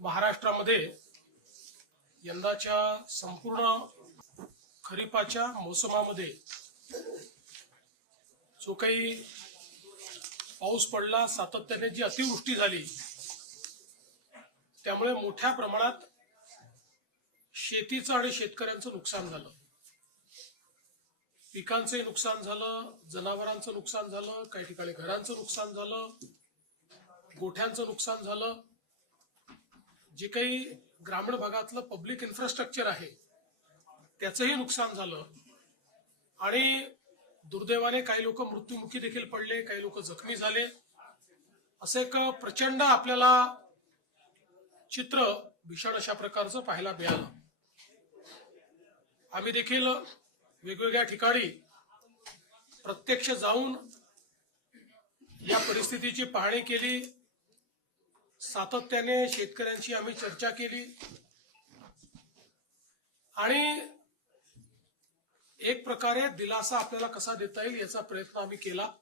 महाराष्ट्रामध्ये यंदाच्या संपूर्ण खरीपाच्या मोसमामध्ये जो काही पाऊस पडला सातत्याने जी अतिवृष्टी झाली त्यामुळे मोठ्या प्रमाणात शेतीचं आणि शेतकऱ्यांचं नुकसान झालं. पिकांचंही नुकसान झालं जनावरांचं नुकसान झालं काही ठिकाणी घरांचं नुकसान झालं गोठ्यांचं नुकसान झालं. जे काही ग्रामीण भागातलं पब्लिक इन्फ्रास्ट्रक्चर आहे त्याचंही नुकसान झालं. आणि दुर्दैवाने काही लोक मृत्युमुखी देखील पडले काही लोक जखमी झाले. असं एक प्रचंड आपल्याला चित्र भीषण अशा प्रकारचं पाहायला मिळालं. आम्ही देखील वेगवेगळ्या ठिकाणी प्रत्यक्ष जाऊन या परिस्थितीची पाहणी केली. सातत्याने शेतकऱ्यांशी आम्ही चर्चा केली. आणि एक प्रकारे दिलासा आपल्याला कसा देता येईल याचा प्रयत्न आम्ही केला.